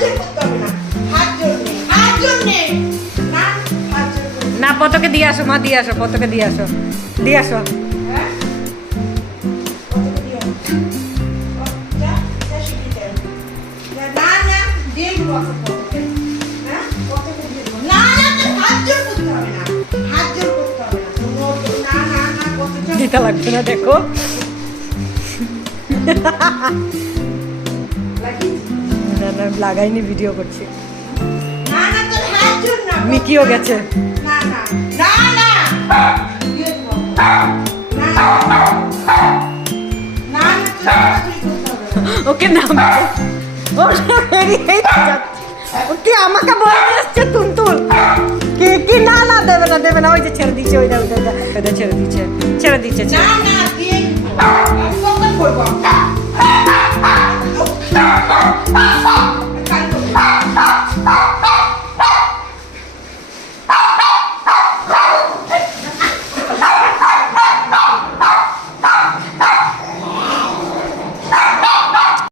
জোর করতে হবে না, হাত জোর নেই, হাত জোর নেই, না হাত জোর করতে হবে না পতকে দিয়ে আসো মা, দিয়ে আসো পতকে দিয়ে আসো, দিয়ে আসো। হ্যাঁ কতটা দিও যা যা শিখে যাও না না দিয়ে বসো কতটা হ্যাঁ কতটা দিয়ে না না তোর হাত জোর করতে হবে না, হাত জোর করতে হবে না তো না না না কতটা দিতে লাগবে না দেখো। লাগিয়েছি না না লাগাইনি, ভিডিও করছি। না না তোর হাত জোর না মিকিও গেছে। না না না না দিয়ে দেবো না না না তোর হাত জোর করতে হবে না ওকে নাম ওটা বেরিয়েই যাচ্ছে। ও কি আমাকে বলতে আসছে তুলতুল কি কি? না না দেবে না দেবে না, ওই যে ছেড়ে দিচ্ছে, ওইটা ওইটা ওইটা ওইটা ছেড়ে দিচ্ছে, ছেড়ে দিচ্ছে না না দিয়ে দেবো আমি কখন করবো